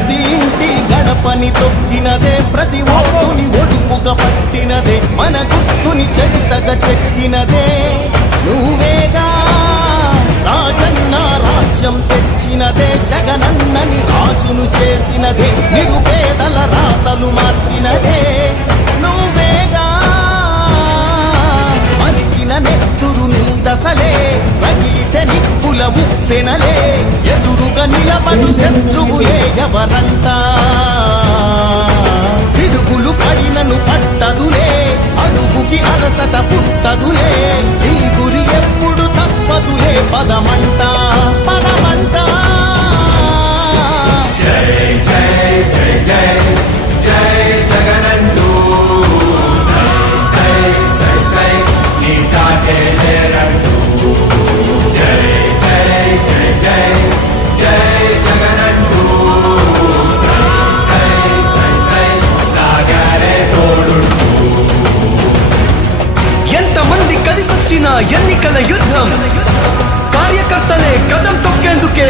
ప్రతి ఇంటి గడపని తొక్కినదే, ప్రతి ఓటుని ఒడుపుగా పట్టినదే, మన గుర్తుని చరితగా చెక్కినదే నువ్వేగా. రాజన్న రాజ్యం తెచ్చినదే, జగనన్నని రాజును చేసినదే, నిరుపేదల రాతలు మార్చినదే నువ్వేగా. మరిగిన నెత్తురు నీ దశలే, రగిలితే నిప్పుల ఉప్పెనలే, ఎదురుగా నిలబడు శత్రువులే ఎవరంట. పిడుగులు పడినను పట్టదులే, అడుగుకి అలసట పుట్టదులే, నీ గురి ఎప్పుడు తప్పదులే, పదమంట పదమంట. జై జై జై జై జై జగనంటూ సై సై సై సై నీ సాటే లేరంటూ. జై జై జై జై జై జగనంటూ సై సై సై సై సాగారే తోడుంటూ. ఎంతమంది కలిసొచ్చిన ఎన్నికల యుద్ధం, కార్యకర్తలే కదం తొక్కేందుకే